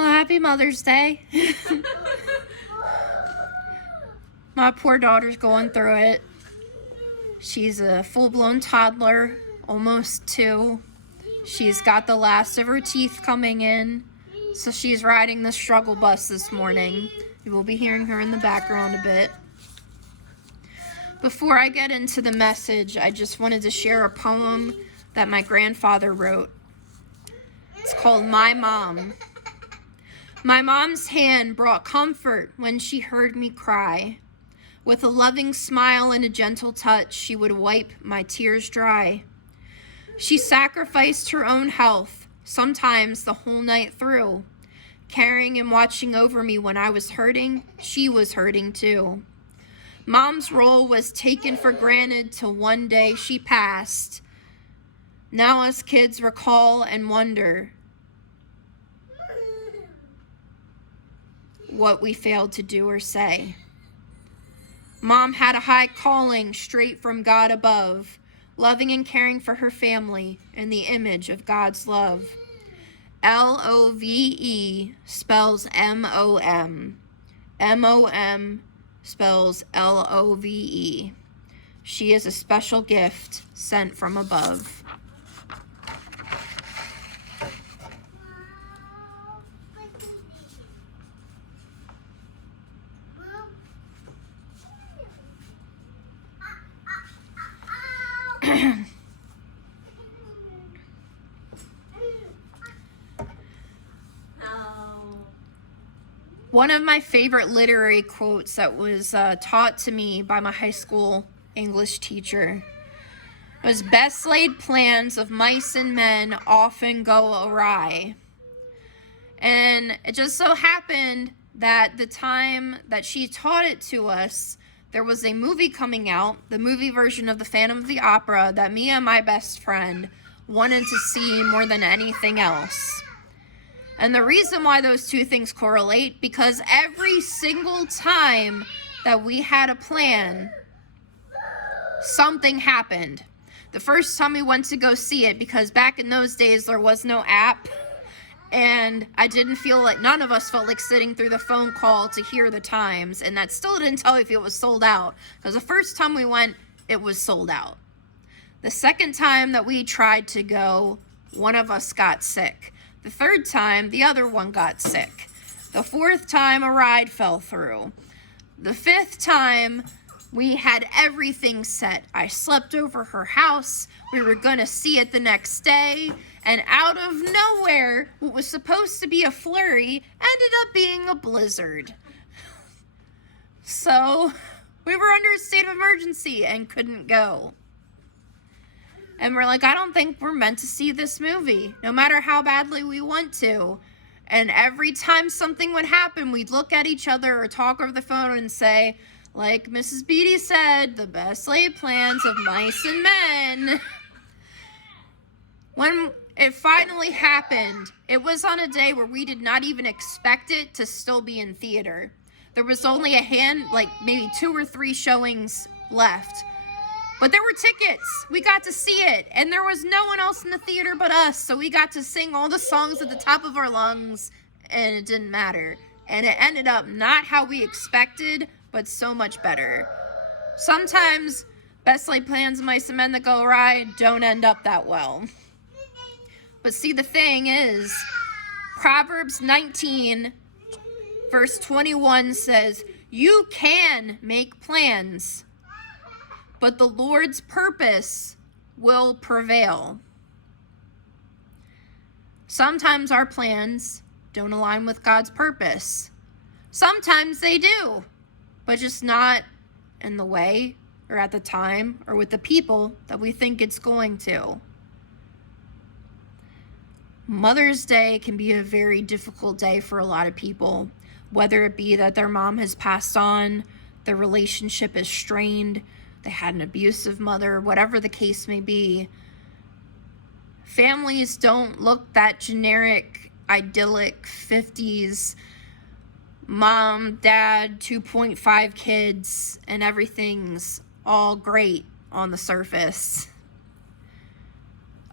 Well, happy Mother's Day. My poor daughter's going through it. She's a full-blown toddler, almost 2. She's got the last of her teeth coming in, so she's riding the struggle bus this morning. You will be hearing her in the background a bit. Before I get into the message, I just wanted to share a poem that my grandfather wrote. It's called My Mom. My mom's hand brought comfort when she heard me cry. With a loving smile and a gentle touch, she would wipe my tears dry. She sacrificed her own health, sometimes the whole night through. Caring and watching over me when I was hurting, she was hurting too. Mom's role was taken for granted till one day she passed. Now us kids recall and wonder what we failed to do or say. Mom had a high calling straight from God above, loving and caring for her family in the image of God's love. Love spells M-O-M. M-O-M spells Love. She is a special gift sent from above. One of my favorite literary quotes that was taught to me by my high school English teacher was, "Best laid plans of mice and men often go awry." And it just so happened that the time that she taught it to us, there was a movie coming out, the movie version of the Phantom of the Opera, that me and my best friend wanted to see more than anything else. And the reason why those two things correlate, because every single time that we had a plan, something happened. The first time we went to go see it, because back in those days there was no app, and I didn't feel like, none of us felt like sitting through the phone call to hear the times, and that still didn't tell you if it was sold out, because the first time we went, it was sold out. The second time that we tried to go, one of us got sick. The third time, the other one got sick. The fourth time, a ride fell through. The fifth time, we had everything set. I slept over her house. We were going to see it the next day. And out of nowhere, what was supposed to be a flurry ended up being a blizzard. So we were under a state of emergency and couldn't go. And we're like, I don't think we're meant to see this movie, no matter how badly we want to. And every time something would happen, we'd look at each other or talk over the phone and say, like Mrs. Beatty said, the best laid plans of mice and men. When it finally happened, it was on a day where we did not even expect it to still be in theater. There was only maybe 2 or 3 showings left. But there were tickets. We got to see it. And there was no one else in the theater but us. So we got to sing all the songs at the top of our lungs. And it didn't matter. And it ended up not how we expected, but so much better. Sometimes best laid plans of mice and men that go awry don't end up that well. But see, the thing is, Proverbs 19, verse 21 says, "You can make plans, but the Lord's purpose will prevail." Sometimes our plans don't align with God's purpose. Sometimes they do, but just not in the way or at the time or with the people that we think it's going to. Mother's Day can be a very difficult day for a lot of people, whether it be that their mom has passed on, their relationship is strained, they had an abusive mother, whatever the case may be. Families don't look that generic, idyllic 50s, mom, dad, 2.5 kids, and everything's all great on the surface.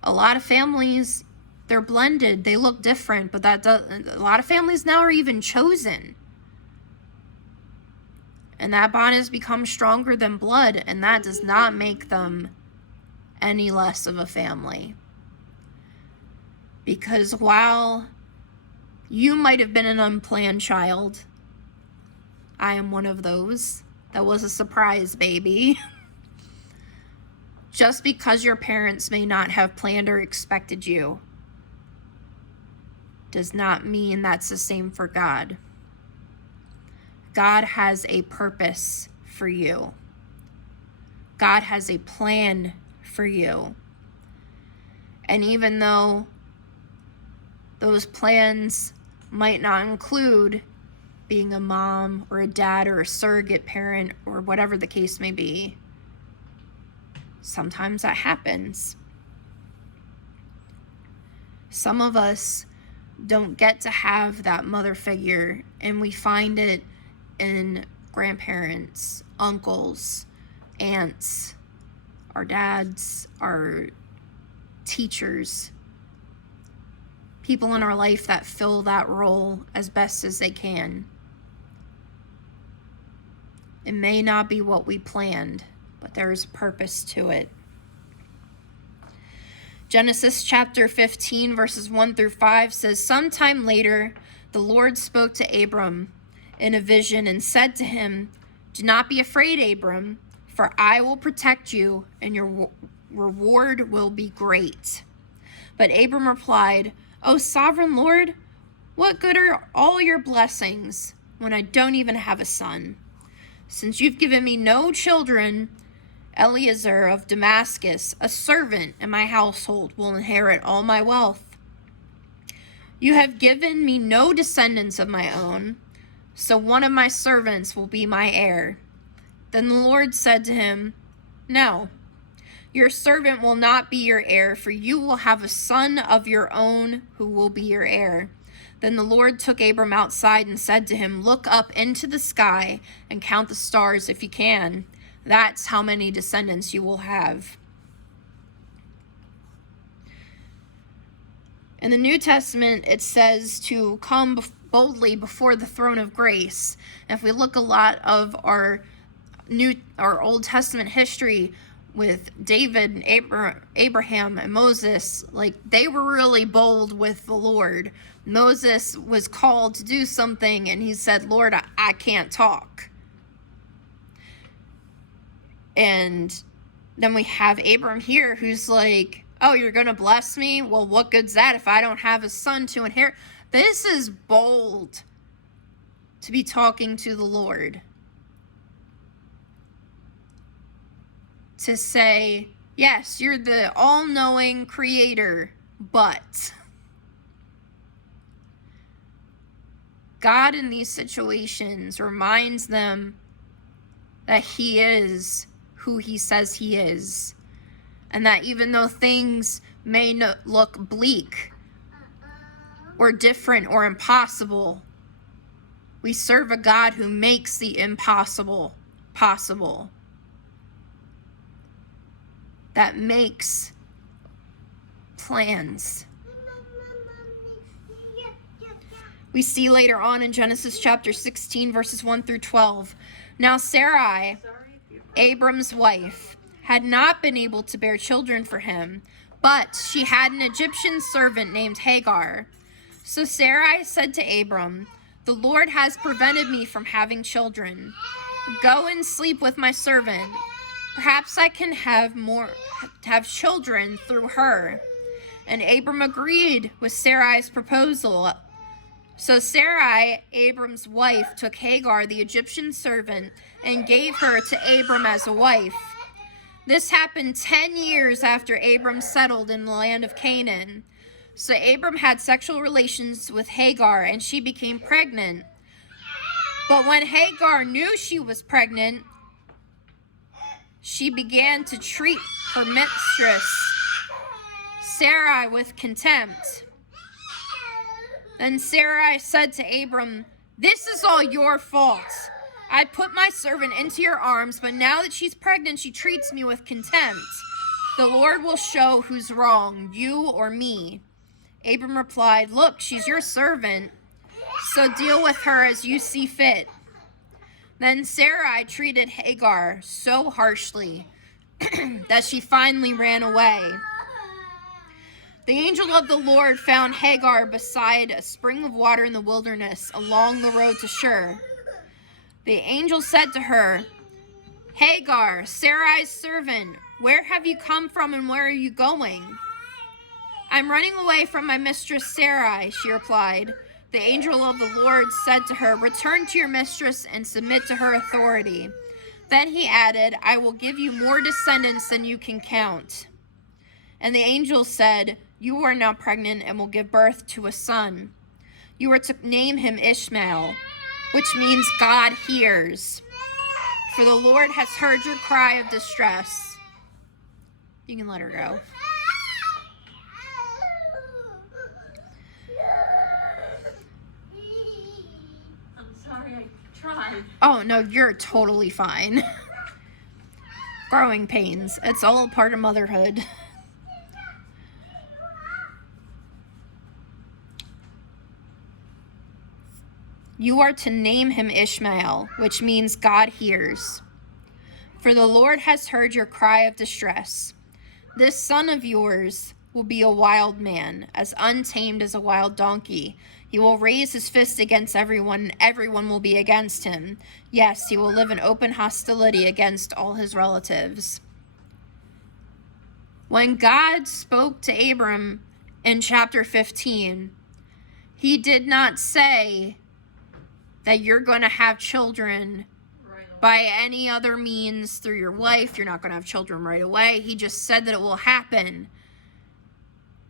A lot of families They're blended. They look different, but a lot of families now are even chosen. And that bond has become stronger than blood, and that does not make them any less of a family. Because while you might have been an unplanned child, I am one of those that was a surprise baby. Just because your parents may not have planned or expected you does not mean that's the same for God. God has a purpose for you. God has a plan for you. And even though those plans might not include being a mom or a dad or a surrogate parent or whatever the case may be, sometimes that happens. Some of us don't get to have that mother figure, and we find it in grandparents, uncles, aunts, our dads, our teachers, people in our life that fill that role as best as they can. It may not be what we planned, but there is purpose to it. Genesis chapter 15, verses 1 through 5 says, "Sometime later, the Lord spoke to Abram in a vision and said to him, 'Do not be afraid, Abram, for I will protect you, and your reward will be great.' But Abram replied, 'O sovereign Lord, what good are all your blessings when I don't even have a son? Since you've given me no children, Eliezer of Damascus, a servant in my household, will inherit all my wealth. You have given me no descendants of my own, so one of my servants will be my heir.' Then the Lord said to him, 'No, your servant will not be your heir, for you will have a son of your own who will be your heir.' Then the Lord took Abram outside and said to him, 'Look up into the sky and count the stars if you can. That's how many descendants you will have.'" In the New Testament, it says to come boldly before the throne of grace. And if we look a lot of our Old Testament history with David and Abraham and Moses, like, they were really bold with the Lord. Moses was called to do something, and he said, "Lord, I can't talk." And then we have Abram here, who's like, "Oh, you're going to bless me? Well, what good's that if I don't have a son to inherit?" This is bold to be talking to the Lord. To say, yes, you're the all-knowing creator, but God in these situations reminds them that he is who he says he is. And that even though things may look bleak or different or impossible, we serve a God who makes the impossible possible. That makes plans. We see later on in Genesis chapter 16, verses 1 through 12. Now Sarai, Abram's wife, had not been able to bear children for him, but she had an Egyptian servant named Hagar. So Sarai said to Abram, "The Lord has prevented me from having children. Go and sleep with my servant. Perhaps I can have children through her." And Abram agreed with Sarai's proposal. So Sarai, Abram's wife, took Hagar, the Egyptian servant, and gave her to Abram as a wife. This happened 10 years after Abram settled in the land of Canaan. So Abram had sexual relations with Hagar, and she became pregnant. But when Hagar knew she was pregnant, she began to treat her mistress, Sarai, with contempt. Then Sarai said to Abram, "This is all your fault. I put my servant into your arms, but now that she's pregnant, she treats me with contempt. The Lord will show who's wrong, you or me." Abram replied, "Look, she's your servant, so deal with her as you see fit." Then Sarai treated Hagar so harshly that she finally ran away. The angel of the Lord found Hagar beside a spring of water in the wilderness along the road to Shur. The angel said to her, "Hagar, Sarai's servant, where have you come from and where are you going?" "I'm running away from my mistress Sarai," she replied. The angel of the Lord said to her, "Return to your mistress and submit to her authority." Then he added, "I will give you more descendants than you can count." And the angel said, "You are now pregnant and will give birth to a son. You are to name him Ishmael, which means God hears. For the Lord has heard your cry of distress." You can let her go. I'm sorry, I tried. Oh, no, you're totally fine. Growing pains. It's all part of motherhood. You are to name him Ishmael, which means God hears. For the Lord has heard your cry of distress. This son of yours will be a wild man, as untamed as a wild donkey. He will raise his fist against everyone, and everyone will be against him. Yes, he will live in open hostility against all his relatives. When God spoke to Abram in chapter 15, he did not say that you're going to have children by any other means through your wife. You're not going to have children right away. He just said that it will happen.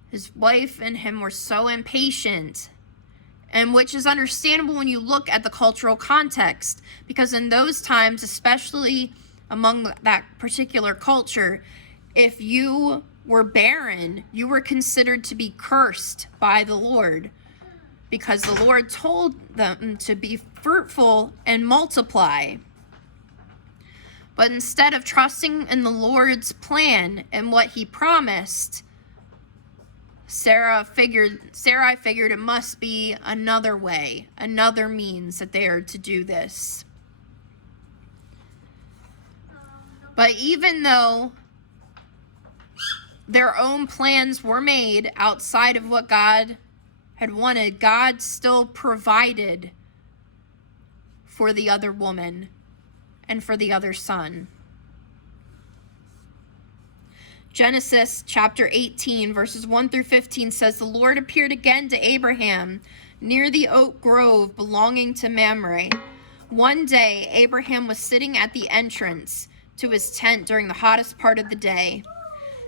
His wife and him were so impatient, and which is understandable when you look at the cultural context, because in those times, especially among that particular culture, if you were barren, you were considered to be cursed by the Lord, because the Lord told them to be fruitful and multiply. But instead of trusting in the Lord's plan and what he promised, Sarai figured it must be another way, another means that they are to do this. But even though their own plans were made outside of what God had wanted, God still provided for the other woman and for the other son. Genesis chapter 18, verses 1 through 15 says, "The Lord appeared again to Abraham near the oak grove belonging to Mamre. One day, Abraham was sitting at the entrance to his tent during the hottest part of the day.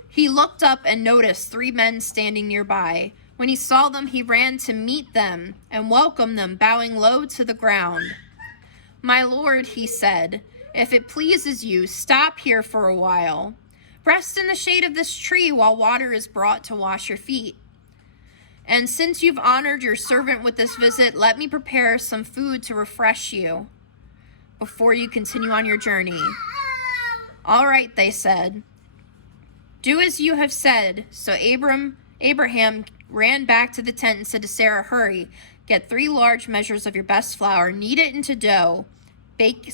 He looked up and noticed 3 men standing nearby. When he saw them, he ran to meet them and welcomed them, bowing low to the ground. 'My lord,' he said, 'if it pleases you, stop here for a while. Rest in the shade of this tree while water is brought to wash your feet. And since you've honored your servant with this visit, let me prepare some food to refresh you before you continue on your journey.' 'All right,' they said. 'Do as you have said.' So Abraham ran back to the tent and said to Sarah, 'Hurry, get 3 large measures of your best flour, knead it into dough, bake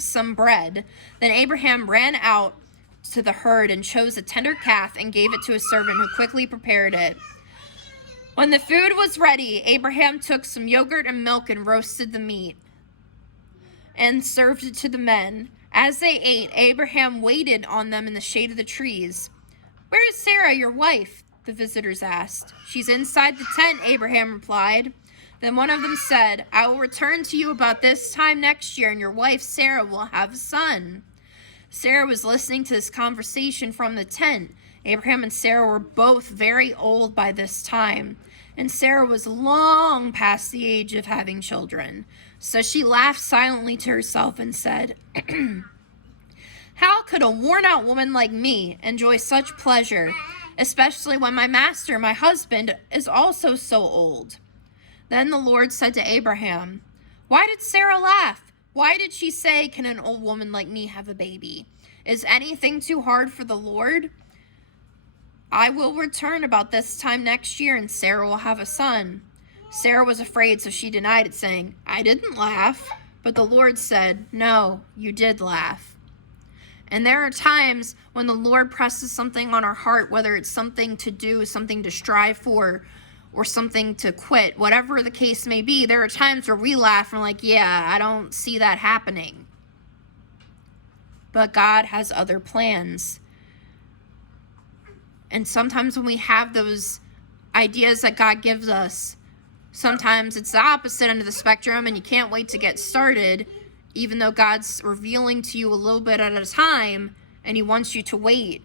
some bread.' Then Abraham ran out to the herd and chose a tender calf and gave it to his servant, who quickly prepared it. When the food was ready, Abraham took some yogurt and milk and roasted the meat and served it to the men. As they ate, Abraham waited on them in the shade of the trees. 'Where is Sarah, your wife?' the visitors asked. 'She's inside the tent,' Abraham replied. Then one of them said, 'I will return to you about this time next year, and your wife Sarah will have a son.' Sarah was listening to this conversation from the tent. Abraham and Sarah were both very old by this time, and Sarah was long past the age of having children. So she laughed silently to herself and said, 'How could a worn-out woman like me enjoy such pleasure, especially when my master, my husband, is also so old?' Then the Lord said to Abraham, 'Why did Sarah laugh? Why did she say, "Can an old woman like me have a baby?" Is anything too hard for the Lord?' I will return about this time next year and Sarah will have a son. Sarah was afraid, so she denied it, saying, I didn't laugh. But the Lord said, no, you did laugh. And there are times when the Lord presses something on our heart, whether it's something to do, something to strive for, or something to quit, whatever the case may be. There are times where we laugh and we're like, yeah, I don't see that happening. But God has other plans. And sometimes when we have those ideas that God gives us, sometimes it's the opposite end of the spectrum and you can't wait to get started, even though God's revealing to you a little bit at a time and he wants you to wait.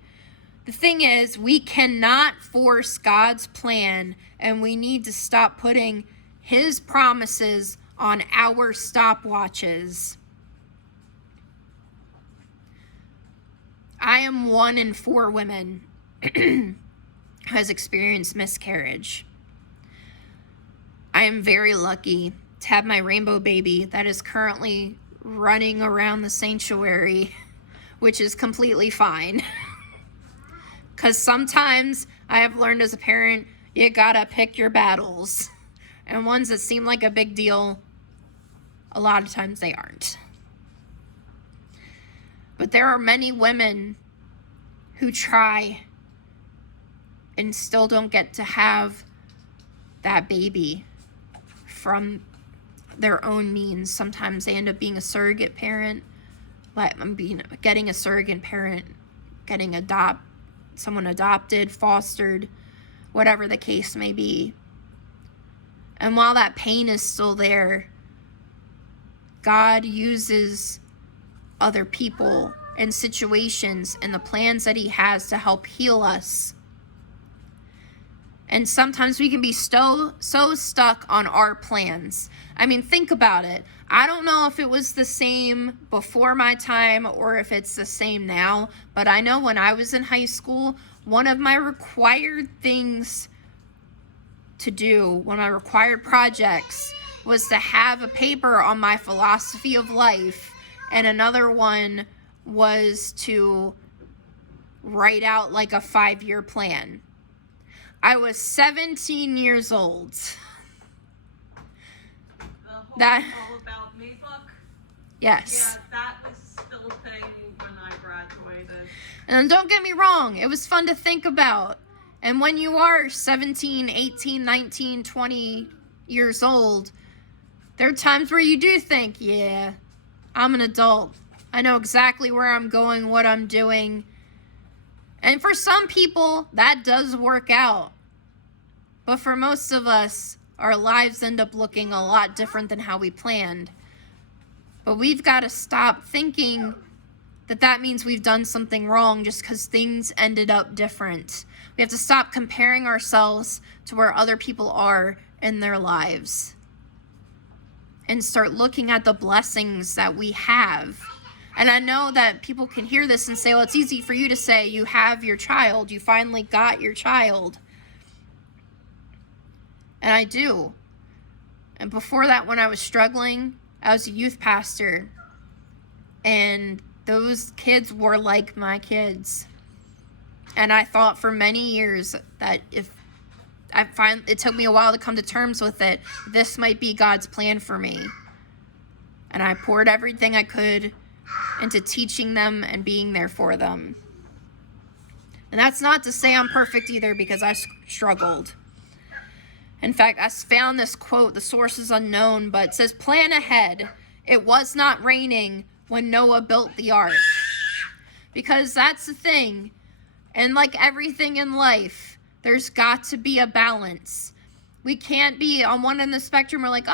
The thing is, we cannot force God's plan, and we need to stop putting his promises on our stopwatches. I am 1 in 4 women who has experienced miscarriage. I am very lucky to have my rainbow baby that is currently running around the sanctuary, which is completely fine. Because sometimes I have learned as a parent, you gotta pick your battles. And ones that seem like a big deal, a lot of times they aren't. But there are many women who try and still don't get to have that baby from their own means. Sometimes they end up being a surrogate parent, getting a surrogate parent, getting someone adopted, fostered, whatever the case may be. And while that pain is still there, God uses other people and situations and the plans that he has to help heal us. And sometimes we can be so stuck on our plans. I mean, think about it. I don't know if it was the same before my time or if it's the same now, but I know when I was in high school, one of my required things to do, one of my required projects, was to have a paper on my philosophy of life, and another one was to write out like a 5-year plan. I was 17 years old. That All About Me book? Yes. Yeah, that is still a thing when I graduated. And don't get me wrong, it was fun to think about. And when you are 17, 18, 19, 20 years old, there are times where you do think, yeah, I'm an adult. I know exactly where I'm going, what I'm doing. And for some people, that does work out. But for most of us, our lives end up looking a lot different than how we planned. But we've got to stop thinking that means we've done something wrong just because things ended up different. We have to stop comparing ourselves to where other people are in their lives and start looking at the blessings that we have. And I know that people can hear this and say, well, it's easy for you to say you have your child. You finally got your child. And I do. And before that, when I was struggling, I was a youth pastor. And those kids were like my kids. And I thought for many years that it took me a while to come to terms with it, this might be God's plan for me. And I poured everything I could into teaching them and being there for them. And that's not to say I'm perfect either, because I struggled. In fact, I found this quote, the source is unknown, but it says, plan ahead. It was not raining when Noah built the ark. Because that's the thing. And like everything in life, there's got to be a balance. We can't be on one end of the spectrum, we're like,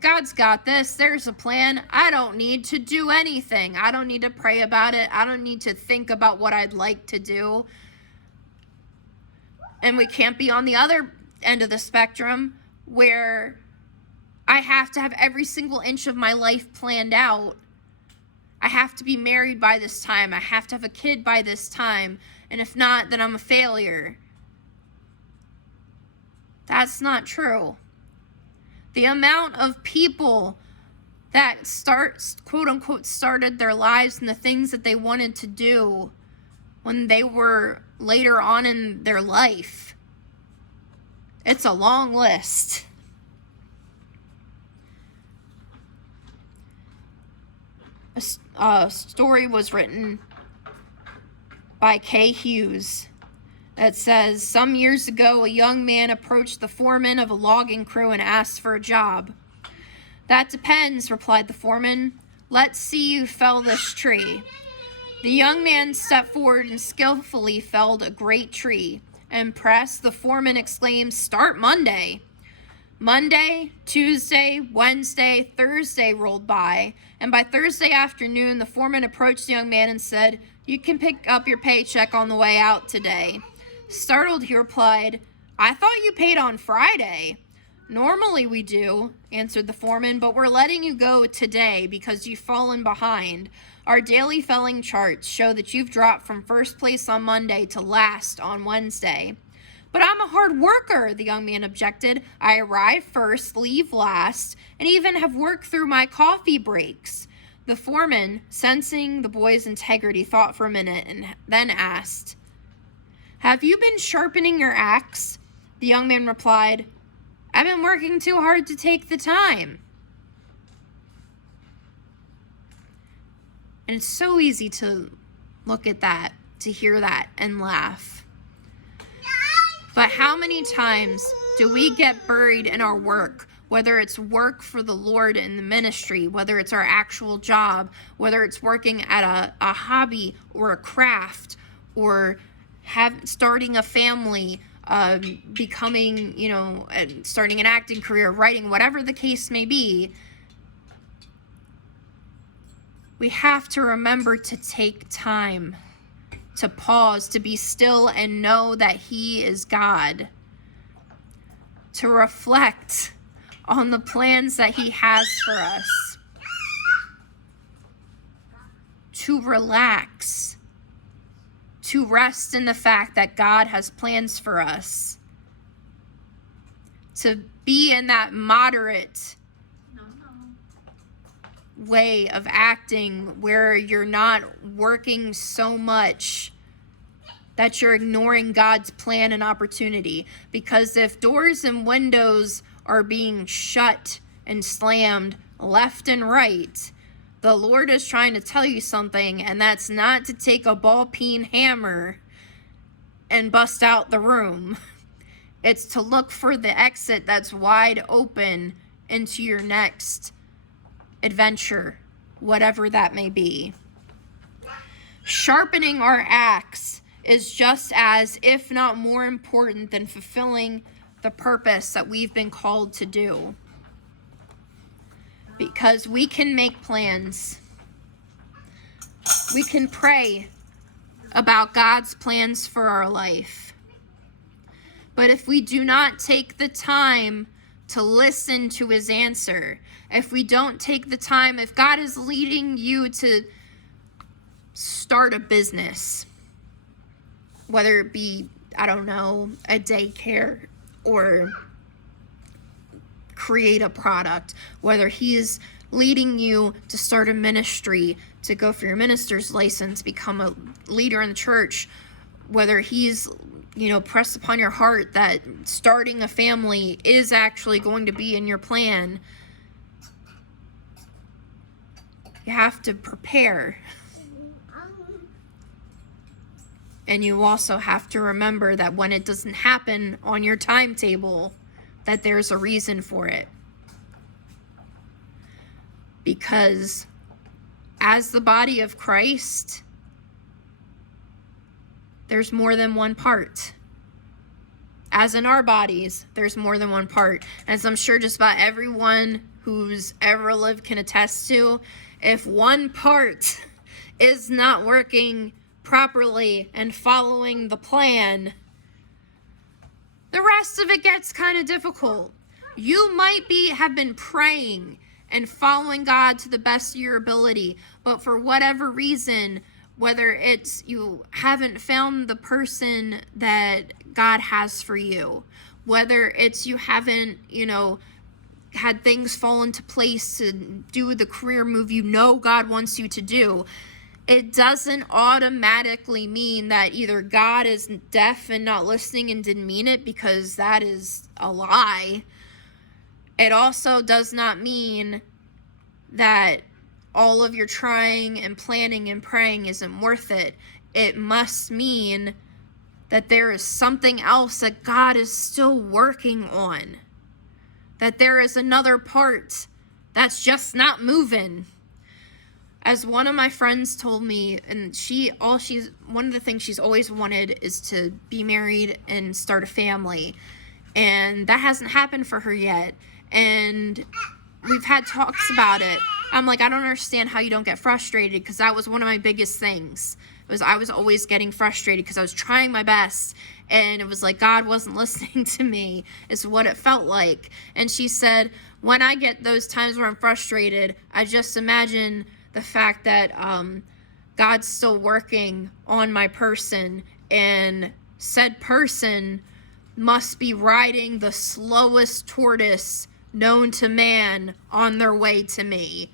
God's got this. There's a plan. I don't need to do anything. I don't need to pray about it. I don't need to think about what I'd like to do. And we can't be on the other end of the spectrum where I have to have every single inch of my life planned out. I have to be married by this time. I have to have a kid by this time. And if not, then I'm a failure. That's not true. The amount of people that quote unquote started their lives and the things that they wanted to do when they were later on in their life. It's a long list. A story was written by Kay Hughes that says, some years ago, a young man approached the foreman of a logging crew and asked for a job. That depends, replied the foreman. Let's see you fell this tree. The young man stepped forward and skillfully felled a great tree. Impressed, the foreman exclaimed, start Monday. Monday, Tuesday, Wednesday, Thursday rolled by, and by Thursday afternoon, the foreman approached the young man and said, you can pick up your paycheck on the way out today. Startled, he replied, I thought you paid on Friday. Normally we do, answered the foreman, but we're letting you go today because you've fallen behind. Our daily felling charts show that you've dropped from first place on Monday to last on Wednesday. But I'm a hard worker, the young man objected. I arrive first, leave last, and even have worked through my coffee breaks. The foreman, sensing the boy's integrity, thought for a minute and then asked, have you been sharpening your axe? The young man replied, I've been working too hard to take the time. And it's so easy to look at that, to hear that, and laugh. But how many times do we get buried in our work, whether it's work for the Lord in the ministry, whether it's our actual job, whether it's working at a hobby or a craft, or starting a family, becoming, starting an acting career, writing, whatever the case may be. We have to remember to take time, to pause, to be still and know that He is God, to reflect on the plans that He has for us, to relax, to rest in the fact that God has plans for us, to be in that moderate way of acting where you're not working so much that you're ignoring God's plan and opportunity. Because if doors and windows are being shut and slammed left and right, the Lord is trying to tell you something, and that's not to take a ball-peen hammer and bust out the room. It's to look for the exit that's wide open into your next adventure, whatever that may be. Sharpening our axe is just as, if not more important than fulfilling the purpose that we've been called to do. Because we can make plans. We can pray about God's plans for our life. But if we do not take the time to listen to His answer, if we don't take the time, if God is leading you to start a business, whether it be, a daycare, or create a product, whether He is leading you to start a ministry, to go for your minister's license, become a leader in the church, whether He's pressed upon your heart that starting a family is actually going to be in your plan, you have to prepare. And you also have to remember that when it doesn't happen on your timetable, that there's a reason for it. Because as the body of Christ, there's more than one part. As in our bodies, there's more than one part. As I'm sure just about everyone who's ever lived can attest to, if one part is not working properly and following the plan, the rest of it gets kind of difficult. You might have been praying and following God to the best of your ability, but for whatever reason, whether it's you haven't found the person that God has for you, whether it's you haven't, had things fall into place to do the career move God wants you to do, it doesn't automatically mean that either God is deaf and not listening and didn't mean it, because that is a lie. It also does not mean that all of your trying and planning and praying isn't worth it. It must mean that there is something else that God is still working on. That there is another part that's just not moving. As one of my friends told me, and one of the things she's always wanted is to be married and start a family. And that hasn't happened for her yet. And we've had talks about it. I'm like, I don't understand how you don't get frustrated, because that was one of my biggest things. I was always getting frustrated because I was trying my best, and it was like God wasn't listening to me, is what it felt like. And she said, when I get those times where I'm frustrated, I just imagine the fact that God's still working on my person, and said person must be riding the slowest tortoise known to man on their way to me,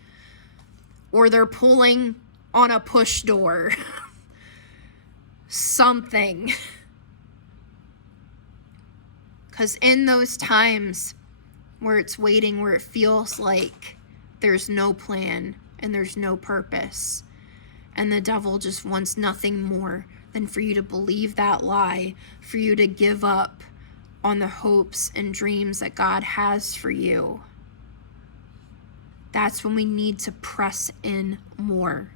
or they're pulling on a push door. Something. Because in those times where it's waiting, where it feels like there's no plan and there's no purpose, and the devil just wants nothing more than for you to believe that lie, for you to give up on the hopes and dreams that God has for you, that's when we need to press in more.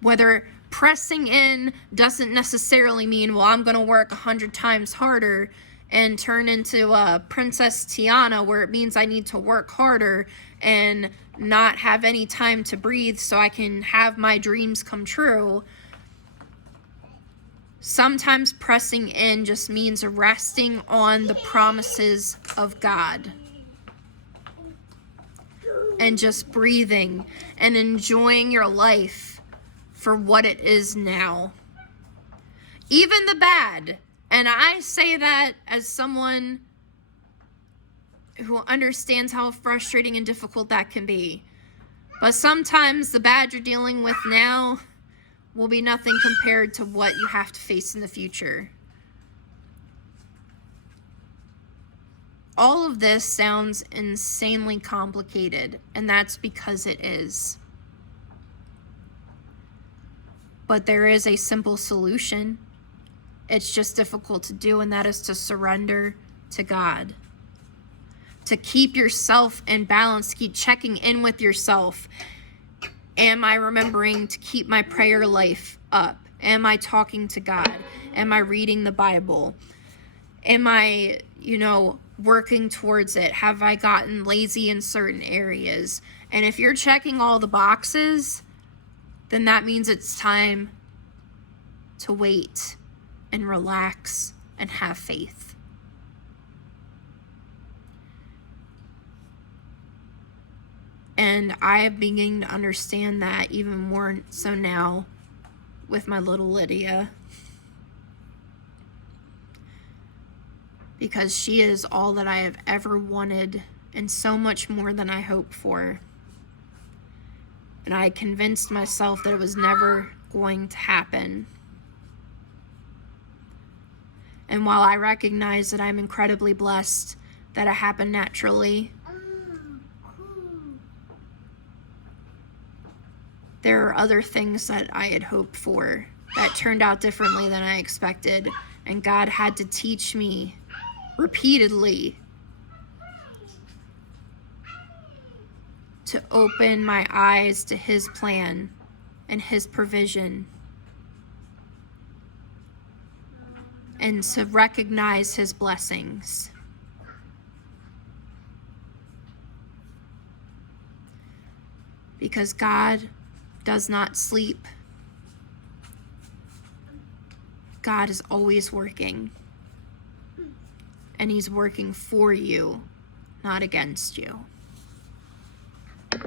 Whether pressing in doesn't necessarily mean, well, I'm going to work 100 times harder and turn into Princess Tiana, where it means I need to work harder and not have any time to breathe so I can have my dreams come true. Sometimes pressing in just means resting on the promises of God and just breathing and enjoying your life for what it is now. Even the bad. And I say that as someone who understands how frustrating and difficult that can be. But sometimes the bad you're dealing with now will be nothing compared to what you have to face in the future. All of this sounds insanely complicated, and that's because it is. But there is a simple solution. It's just difficult to do, and that is to surrender to God. To keep yourself in balance, keep checking in with yourself. Am I remembering to keep my prayer life up? Am I talking to God? Am I reading the Bible? Am I, working towards it? Have I gotten lazy in certain areas? And if you're checking all the boxes, then that means it's time to wait and relax and have faith. And I am beginning to understand that even more so now with my little Lydia. Because she is all that I have ever wanted and so much more than I hoped for. And I convinced myself that it was never going to happen. And while I recognize that I'm incredibly blessed that it happened naturally, there are other things that I had hoped for that turned out differently than I expected. And God had to teach me repeatedly to open my eyes to His plan and His provision, and to recognize His blessings. Because God does not sleep. God is always working. And He's working for you, not against you.